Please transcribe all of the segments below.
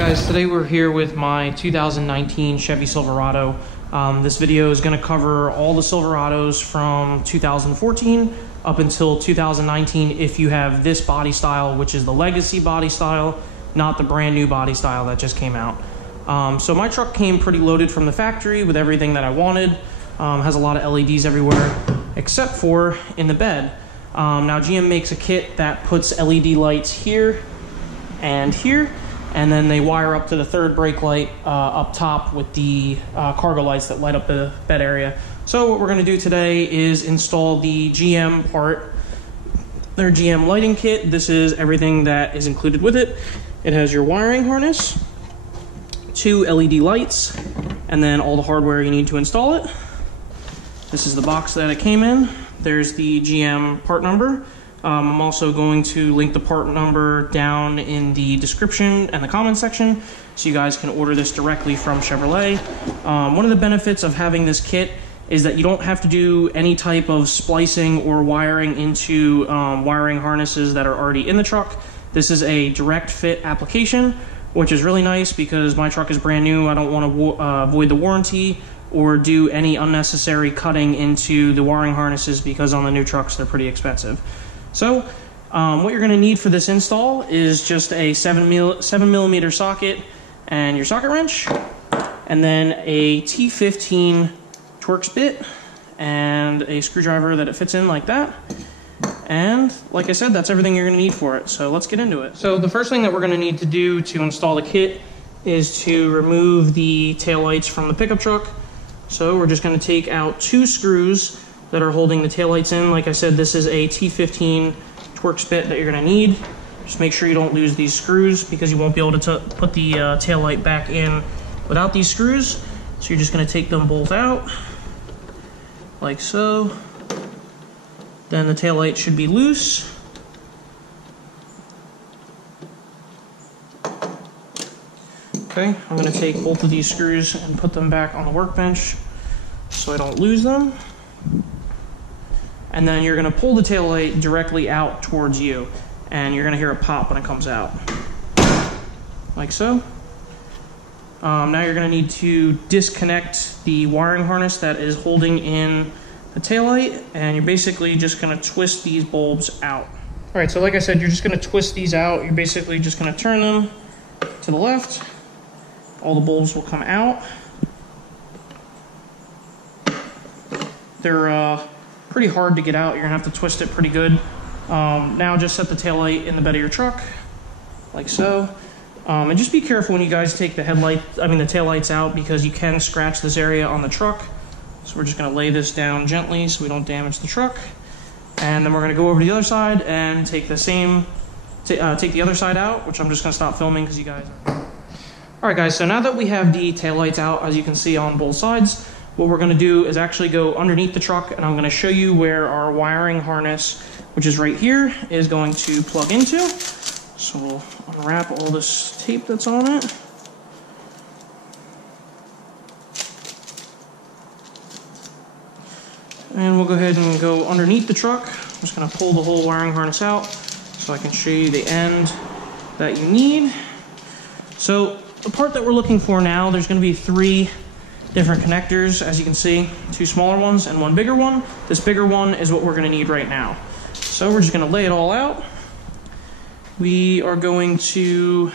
Guys, today we're here with my 2019 Chevy Silverado. This video is going to cover all the Silverados from 2014 up until 2019 if you have this body style, which is the legacy body style, not the brand new body style that just came out. So my truck came pretty loaded from the factory with everything that I wanted. Has a lot of LEDs everywhere except for in the bed. Now GM makes a kit that puts LED lights here and here, and then they wire up to the third brake light up top with the cargo lights that light up the bed area. So what we're going to do today is install the GM part, their GM lighting kit. This is everything that is included with it. It has your wiring harness, 2 LED lights, and then all the hardware you need to install it. This is the box that it came in. There's the GM part number. I'm also going to link the part number down in the description and the comment section so you guys can order this directly from Chevrolet. One of the benefits of having this kit is that you don't have to do any type of splicing or wiring into wiring harnesses that are already in the truck. This is a direct fit application, which is really nice because my truck is brand new. I don't want to void the warranty or do any unnecessary cutting into the wiring harnesses because on the new trucks they're pretty expensive. So what you're going to need for this install is just a 7mm socket and your socket wrench, and then a T15 Torx bit and a screwdriver that it fits in like that. And like I said, that's everything you're going to need for it. So let's get into it. So the first thing that we're going to need to do to install the kit is to remove the taillights from the pickup truck. So we're just going to take out 2 screws that are holding the taillights in. Like I said, this is a T15 Torx bit that you're going to need. Just make sure you don't lose these screws because you won't be able to put the taillight back in without these screws. So you're just going to take them both out, like so. Then the taillight should be loose. Okay, I'm going to take both of these screws and put them back on the workbench so I don't lose them. And then you're going to pull the taillight directly out towards you, and you're going to hear a pop when it comes out, like so. Now you're going to need to disconnect the wiring harness that is holding in the taillight, and you're basically just going to twist these bulbs out. Alright, so like I said, you're just going to twist these out. You're basically just going to turn them to the left. All the bulbs will come out. They're pretty hard to get out. You're gonna have to twist it pretty good. Now just set the taillight in the bed of your truck, like so. And just be careful when you guys take the taillights out because you can scratch this area on the truck. So we're just gonna lay this down gently so we don't damage the truck. And then we're gonna go over to the other side and take the other side out, which I'm just gonna stop filming because you guys are. Alright guys, so now that we have the taillights out, as you can see on both sides, what we're going to do is actually go underneath the truck, and I'm going to show you where our wiring harness, which is right here, is going to plug into. So we'll unwrap all this tape that's on it. And we'll go ahead and go underneath the truck. I'm just going to pull the whole wiring harness out so I can show you the end that you need. So the part that we're looking for now, there's going to be 3 different connectors, as you can see, 2 smaller ones and 1 bigger one. This bigger one is what we're going to need right now. So we're just going to lay it all out. We are going to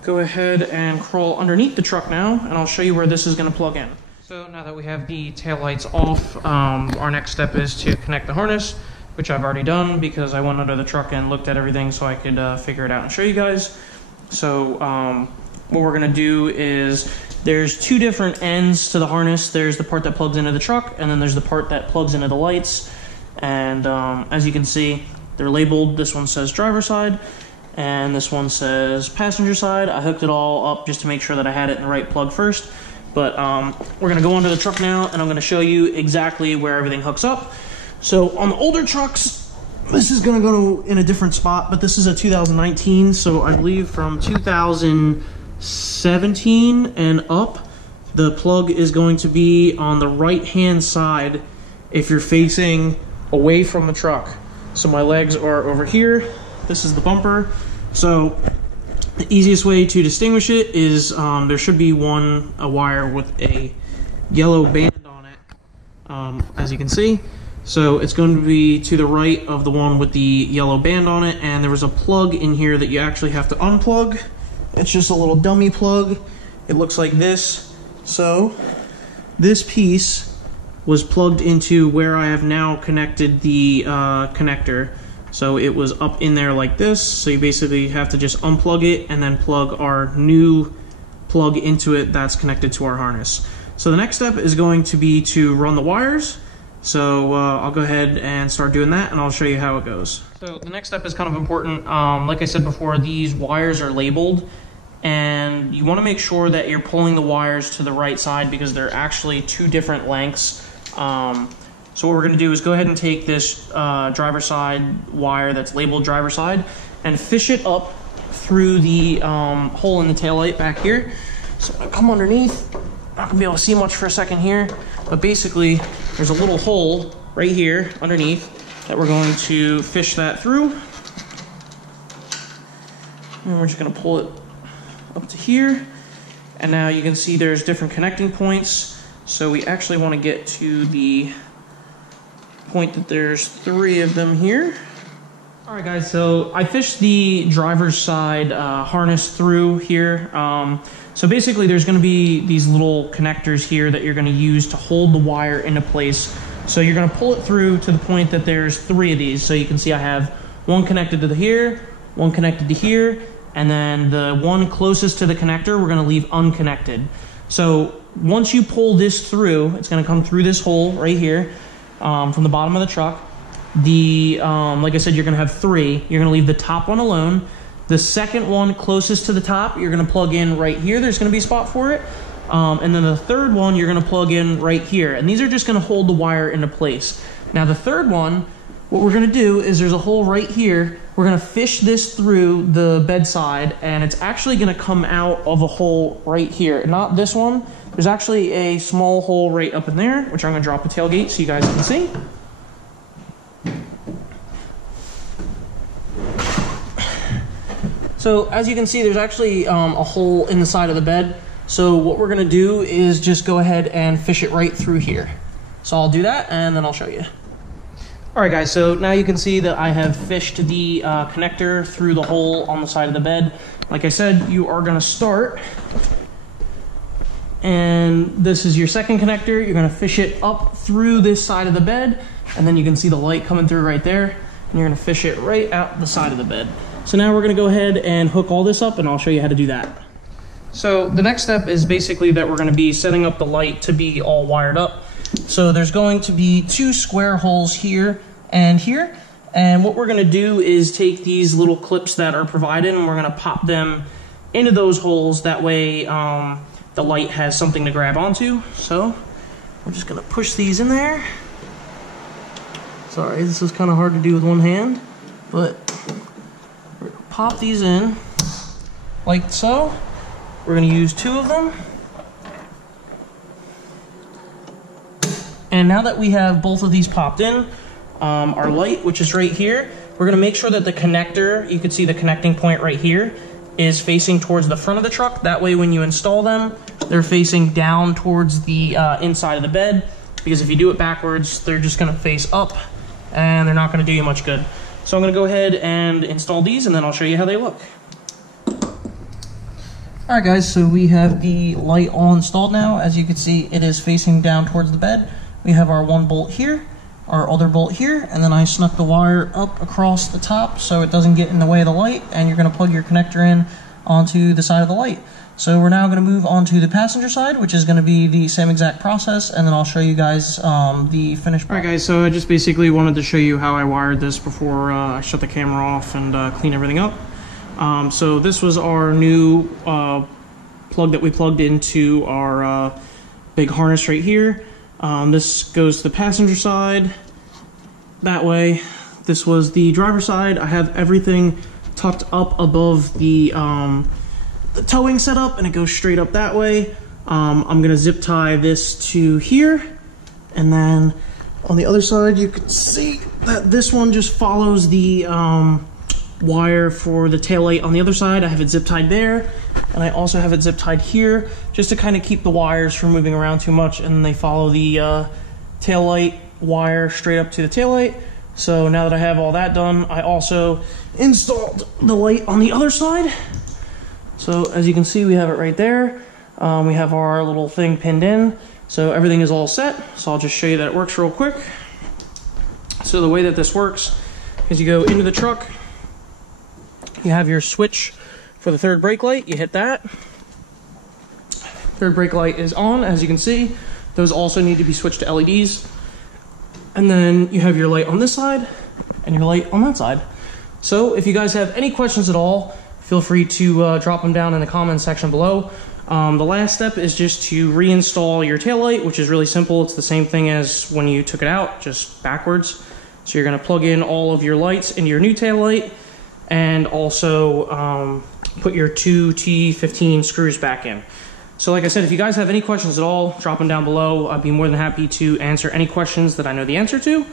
go ahead and crawl underneath the truck now, and I'll show you where this is going to plug in. So now that we have the taillights off, our next step is to connect the harness, which I've already done because I went under the truck and looked at everything so I could figure it out and show you guys. So what we're going to do is there's 2 different ends to the harness. There's the part that plugs into the truck, and then there's the part that plugs into the lights. And as you can see, they're labeled. This one says driver side, and this one says passenger side. I hooked it all up just to make sure that I had it in the right plug first. But we're going to go under the truck now, and I'm going to show you exactly where everything hooks up. So on the older trucks, this is going to go in a different spot, but this is a 2019, so I believe from 2017 and up, the plug is going to be on the right-hand side if you're facing away from the truck. So my legs are over here. This is the bumper. So The easiest way to distinguish it is there should be a wire with a yellow band on it, as you can see. So it's going to be to the right of the one with the yellow band on it, and there was a plug in here that you actually have to unplug. It's just a little dummy plug. It looks like this. So this piece was plugged into where I have now connected the connector. So it was up in there like this. So you basically have to just unplug it and then plug our new plug into it that's connected to our harness. So the next step is going to be to run the wires. So I'll go ahead and start doing that, and I'll show you how it goes. So the next step is kind of important. Like I said before, these wires are labeled, and you want to make sure that you're pulling the wires to the right side because they're actually two different lengths. So what we're going to do is go ahead and take this driver side wire that's labeled driver side and fish it up through the hole in the taillight back here. So I'm going to come underneath. Not going to be able to see much for a second here, but basically there's a little hole right here underneath that we're going to fish that through. And we're just going to pull it up to here. And now you can see there's different connecting points. So we actually want to get to the point that there's 3 of them here. Alright guys, so I fished the driver's side harness through here. So basically there's going to be these little connectors here that you're going to use to hold the wire into place. So you're going to pull it through to the point that there's 3 of these. So you can see I have one connected to here, one connected to here, and then the one closest to the connector we're going to leave unconnected. So once you pull this through, it's going to come through this hole right here from the bottom of the truck. Like I said, you're going to have 3. You're going to leave the top one alone. The second one closest to the top, you're going to plug in right here. There's going to be a spot for it. And then the third one, you're going to plug in right here. And these are just going to hold the wire into place. Now the third one, what we're going to do is there's a hole right here. We're going to fish this through the bedside, and it's actually going to come out of a hole right here. Not this one. There's actually a small hole right up in there, which I'm going to drop the tailgate so you guys can see. So as you can see, there's actually a hole in the side of the bed. So what we're going to do is just go ahead and fish it right through here. So I'll do that, and then I'll show you. Alright guys, so now you can see that I have fished the connector through the hole on the side of the bed. Like I said, you are going to start, and this is your second connector. You're going to fish it up through this side of the bed, and then you can see the light coming through right there, and you're going to fish it right out the side of the bed. So now we're going to go ahead and hook all this up, and I'll show you how to do that. So the next step is basically that we're going to be setting up the light to be all wired up. So there's going to be 2 square holes here and here. And what we're going to do is take these little clips that are provided, and we're going to pop them into those holes. That way the light has something to grab onto. So we're just going to push these in there. Sorry, this is kind of hard to do with one hand, but we're going to pop these in like so. We're going to use 2 of them. And now that we have both of these popped in, our light, which is right here, we're going to make sure that the connector, you can see the connecting point right here, is facing towards the front of the truck. That way when you install them, they're facing down towards the inside of the bed, because if you do it backwards, they're just going to face up, and they're not going to do you much good. So I'm going to go ahead and install these, and then I'll show you how they look. Alright guys, so we have the light all installed now. As you can see, it is facing down towards the bed. We have our one bolt here, our other bolt here, and then I snuck the wire up across the top so it doesn't get in the way of the light, and you're going to plug your connector in onto the side of the light. So we're now going to move on to the passenger side, which is going to be the same exact process, and then I'll show you guys the finished product. Alright guys, so I just basically wanted to show you how I wired this before I shut the camera off and clean everything up. So this was our new plug that we plugged into our big harness right here. This goes to the passenger side that way. This was the driver's side. I have everything tucked up above the towing setup, and it goes straight up that way. I'm gonna zip tie this to here, and then on the other side you can see that this one just follows the wire for the taillight on the other side. I have it zip tied there, and I also have it zip tied here, just to kind of keep the wires from moving around too much, and they follow the taillight wire straight up to the taillight. So now that I have all that done, I also installed the light on the other side. So as you can see, we have it right there. We have our little thing pinned in, so everything is all set. So I'll just show you that it works real quick. So the way that this works is you go into the truck, you have your switch for the third brake light, you hit that. Third brake light is on, as you can see. Those also need to be switched to LEDs. And then you have your light on this side and your light on that side. So if you guys have any questions at all, feel free to drop them down in the comments section below. The last step is just to reinstall your taillight, which is really simple. It's the same thing as when you took it out, just backwards. So you're gonna plug in all of your lights into your new taillight, and also put your two T15 screws back in. So like I said, if you guys have any questions at all, drop them down below. I'd be more than happy to answer any questions that I know the answer to.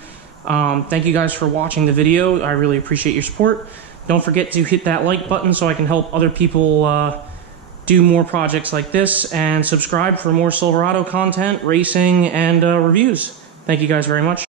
Thank you guys for watching the video. I really appreciate your support. Don't forget to hit that like button so I can help other people do more projects like this, and subscribe for more Silverado content, racing, and reviews. Thank you guys very much.